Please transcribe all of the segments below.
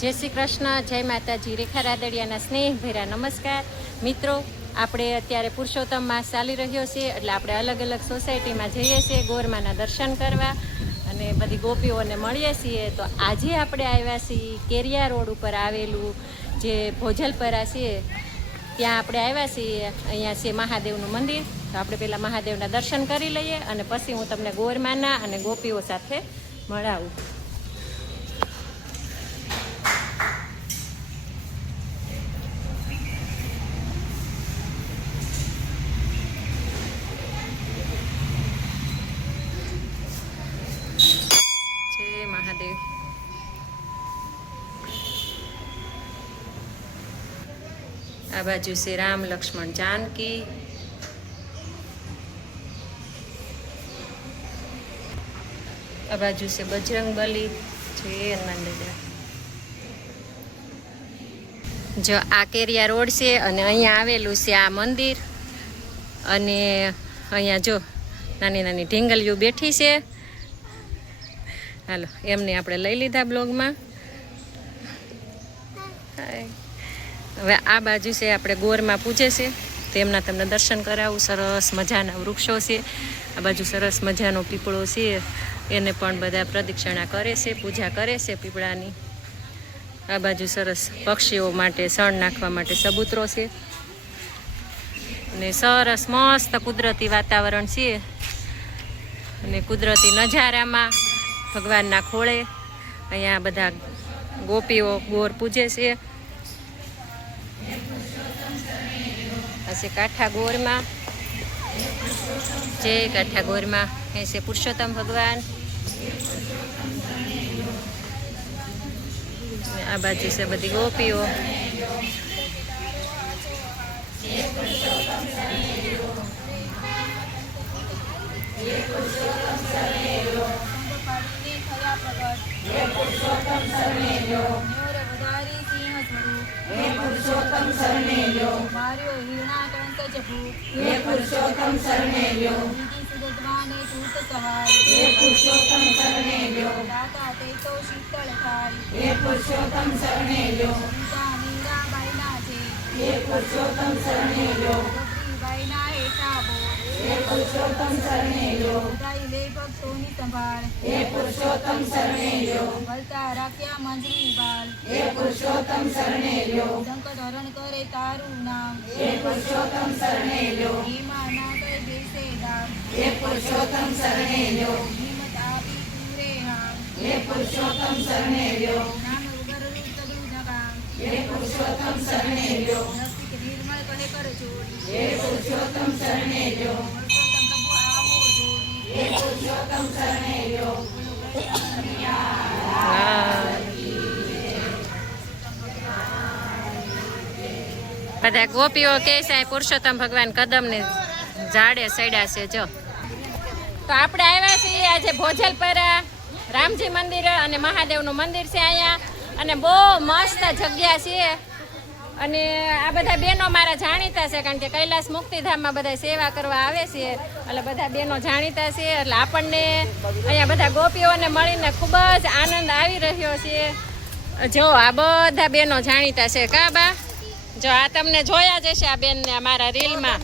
જય શ્રી કૃષ્ણ, જય માતાજી, રેખા રાદડિયાના સ્નેહભર્યા નમસ્કાર મિત્રો. આપણે અત્યારે પુરુષોત્તમ માસ ચાલી રહ્યો છે, એટલે આપણે અલગ અલગ સોસાયટીમાં જઈએ છીએ ગોરમાના દર્શન કરવા અને બધી ગોપીઓને મળીએ છીએ. તો આજે આપણે આવ્યા છીએ કેરિયા રોડ ઉપર આવેલું જે ભોજલપરા છે ત્યાં આપણે આવ્યા છીએ. અહીંયા છે મહાદેવનું મંદિર. તો આપણે પહેલાં મહાદેવના દર્શન કરી લઈએ અને પછી હું તમને ગોરમાના અને ગોપીઓ સાથે મળાવું. મહાદેવ આ બાજુ છે રામ લક્ષ્મણ જાનકી. આ બાજુ છે બજરંગબલી. જય હનુમાન દાદા. જો આ કેરિયા રોડ છે અને અહીંયા આવેલું છે આ મંદિર. અને અહીંયા જો નાની નાની ઢીંગલીઓ બેઠી છે. હાલો એમને આપણે લઈ લીધા બ્લોગમાં. હવે આ બાજુ છે આપણે ગોરમાં પૂજે છે તેમના તમને દર્શન કરાવું. સરસ મજાના વૃક્ષો છે. આ બાજુ સરસ મજાનો પીપળો છે, એને પણ બધા પ્રદક્ષિણા કરે છે, પૂજા કરે છે પીપળાની. આ બાજુ સરસ પક્ષીઓ માટે સણ નાખવા માટે સબૂતરો છે અને સરસ મસ્ત કુદરતી વાતાવરણ છે. અને કુદરતી નજારામાં ભગવાનના ખોળે અહીંયા બધા ગોપીઓ ગોર પૂજે છે. હશે કાઠા ગોરમાં. જય કાઠા ગોરમાં એ છે પુરુષોત્તમ ભગવાન. આ બાજુ છે બધી ગોપીઓ. રાખ્યા મંજરી બાલ હે પુરુષોત્તમ શરણે લ્યો. સંકટ હરણ કરે તારું નામ હે પુરુષોત્તમ શરણે લ્યો. હિમા ના કરે દેશે દામ હે પુરુષોત્તમ શરણે લ્યો. હિંમત આપી તુરે હામ હે પુરુષોત્તમ શરણે લ્યો. નામ ઉગર રૂપ તદુ જગામ હે પુરુષોત્તમ શરણે લ્યો. નસ્તિક નિર્મળ કહે કર જોડી હે પુરુષોત્તમ શરણે લ્યો. પુરુષોત્તમ પ્રભુ આવો જોડી હે પુરુષોત્તમ શરણે લ્યો. બધા ગોપીઓ કે છે પુરુષોત્તમ ભગવાન કદમ ને ઝાડે સડ્યા છે. જો તો આપણે આવ્યા છીએ આજે ભોજલપરા રામજી મંદિર અને મહાદેવનું મંદિર છે અહીંયા. અને બહુ મસ્ત જગ્યા છે. અને આ બધા બહેનો મારા જાણીતા છે, કારણ કે કૈલાસ મુક્તિધામમાં બધા સેવા કરવા આવે છે, એટલે બધા બહેનો જાણીતા છે. એટલે આપણને અહીંયા બધા ગોપીઓને મળીને ખૂબ જ આનંદ આવી રહ્યો છે. જો આ બધા બહેનો જાણીતા છે. કા બા? જો આ તમને જોયા જ હશે આ બેનને અમારા રીલમાં.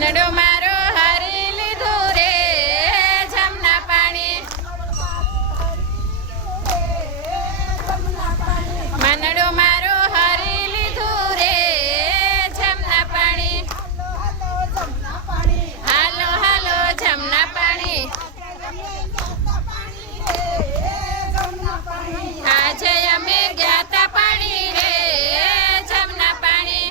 મનડો મારો હરી લીધું રે જમના પાણી મનડો મારો હરી લીધું રે જમના પાણી હાલો હાલો જમના પાણી આજે અમે ગયા તા પાણી રે જમના પાણી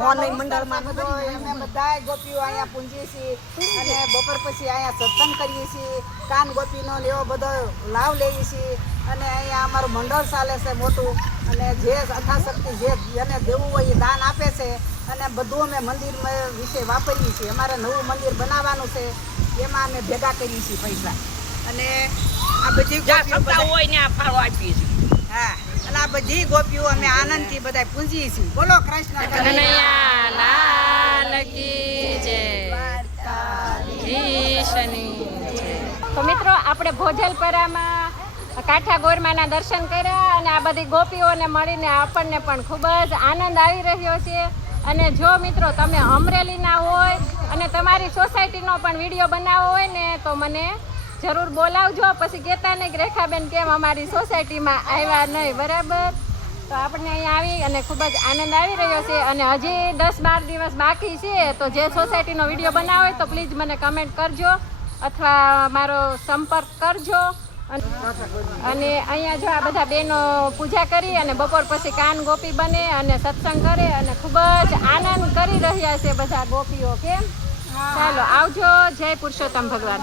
મોહનભાઈ મંડળમાં બધો અમે બધાય ગોપીઓ અહીંયા પૂંજીએ છીએ અને બપોર પછી અહીંયા સત્સંગ કરીએ છીએ કાન ગોપીનો ને એવો બધો લાભ લઈએ છીએ અને અહીંયા અમારું મંડળ ચાલે છે મોટું અને જે યથાશક્તિ જે જેને દેવું હોય એ દાન આપે છે અને બધું અમે મંદિર વિશે વાપરીએ છીએ અમારે નવું મંદિર બનાવવાનું છે એમાં અમે ભેગા કરીએ છીએ પૈસા અને આ બધી હોય ને આ ફાળો આપીએ છીએ હા અને આ બધી ગોપીઓ અમે આનંદથી બધા પૂંજીએ છીએ બોલો કૃષ્ણ કનૈયા લાલ કી જય ઈશની જય. તો મિત્રો આપણે ભોજલપરામાં કાંઠા ગોરમાના દર્શન કર્યા અને આ બધી ગોપીઓને મળીને આપણને પણ ખૂબ જ આનંદ આવી રહ્યો છે. અને જો મિત્રો તમે અમરેલીના હોય અને તમારી સોસાયટીનો પણ વિડીયો બનાવવો હોય ને તો મને જરૂર બોલાવજો. પછી કહેતા નહીં કે રેખાબેન કેમ અમારી સોસાયટીમાં આવ્યા નહીં, બરાબર? તો આપણને અહીંયા આવી અને ખૂબ જ આનંદ આવી રહ્યો છે અને હજી 10-12 દિવસ બાકી છે. તો જે સોસાયટીનો વિડીયો બનાવો હોય તો પ્લીઝ મને કમેન્ટ કરજો અથવા મારો સંપર્ક કરજો. અને અહીંયા જો આ બધા બહેનો પૂજા કરી અને બપોર પછી કાન ગોપી બને અને સત્સંગ કરે અને ખૂબ જ આનંદ કરી રહ્યા છે બધા ગોપીઓ. કેમ? ચાલો આવજો. જય પુરુષોત્તમ ભગવાન.